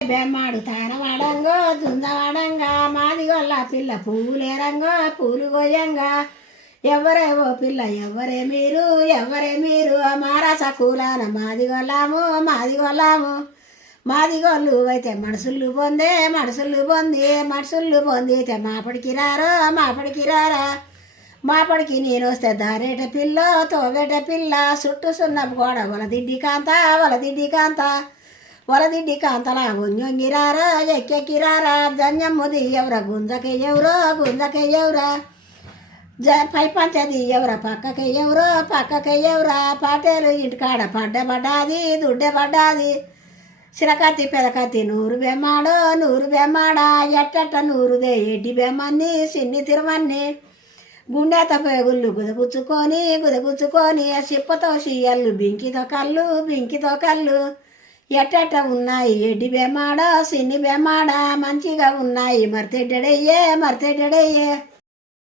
బెమ్మాడు తానవాడంగో దుందవాడంగా మాది గొల్ల పిల్ల పూలేరంగో పూలు గొయ్యంగా ఎవరేవో పిల్ల ఎవరే మీరు మారాస కూలాన మాది గొల్లాము మాది గొల్లు అయితే మనుషులు పొందితే మాపడికి రారా మాపడికి నేను వస్తే దారేట పిల్ల తోవేట పిల్ల చుట్టూ సున్నపు గోడ వలదిడ్డి కాంతలా గుంజొంగిరారా ఎక్కెక్కిరారా జన్యమ్ముది ఎవరా గుంజకెయ్యవురా పై పంచది ఎవరా పక్కకెయ్యవురా పాటేలు ఇంటికాడ పడ్డది దుడ్డే పడ్డాది చిరకత్తి పెదకత్తి నూరు బెమ్మాడా ఎట్టెట్ట నూరుదే ఎడ్డి బెమ్మన్ని సిన్ని తిరుమన్ని గుండెత పేగుళ్ళు గుదగుచ్చుకొని సిప్పతో షియ్యళ్ళు బింకితో కళ్ళు ఎట్టెట్ట ఉన్నాయి ఎడ్డి బెమ్మాడా సిన్ని బెమ్మాడా మంచిగా ఉన్నాయి మర్తెడ్డడయ్యే